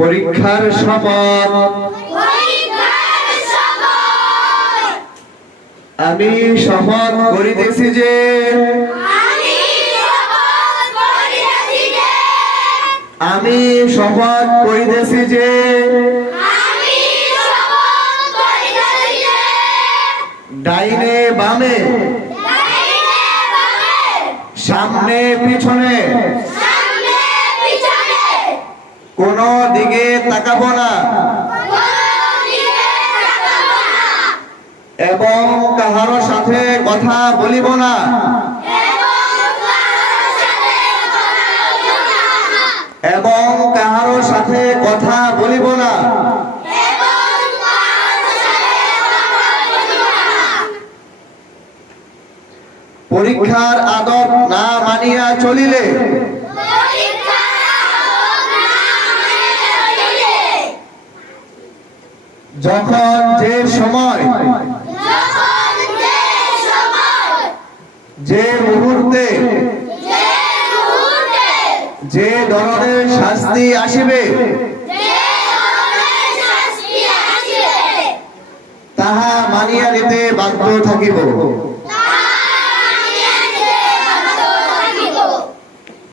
পরীক্ষার শপথ আমি শপথ করিতেছি যে আমি শপথ করিতেছি যে ডাইনে বামে সামনে পিছনে কোন দিকে তাকাবো না। এবং কাহারো সাথে কথা বলিব না। এবং কাহারো সাথে কথা বলিব না। পরীক্ষার আদব না মানিয়া চলিলে যখন যে সময় যে মুহূর্তে যে ধরনের শাস্তি আসিবে তাহা মানিয়া নিতে বাধ্য থাকিব।